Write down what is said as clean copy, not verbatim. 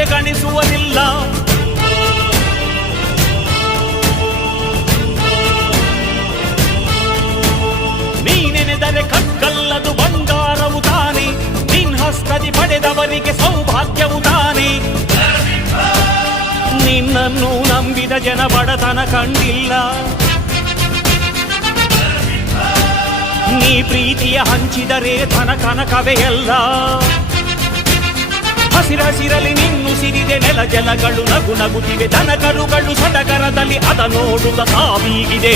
ಕಡೆ ಗಣಿಸುವುದಿಲ್ಲ. ನೀನೆನೆದರೆ ಕಗ್ಗಲ್ಲದು ಬಂಗಾರವು ತಾನೆ, ನಿನ್ ಹಸ್ತದಿ ಪಡೆದವರಿಗೆ ಸೌಭಾಗ್ಯವು ತಾನೆ. ನಿನ್ನನ್ನು ನಂಬಿದ ಜನ ಬಡತನ ಕಂಡಿಲ್ಲ. ನೀ ಪ್ರೀತಿಯ ಹಂಚಿದರೆ ಧನ ಕನಕವೇ ಎಲ್ಲ. ಹಸಿರಸಿರಲಿ ನಿನ್ನು ಸಿರಿದೆ ನೆಲ ಜಲಗಳು ನಗು ನಗುತ್ತಿವೆ, ದನ ಕರುಗಳು ಸಡಗರದಲ್ಲಿ ಅದ ನೋಡುತ್ತ ಸಾವಿಗಿದೆ.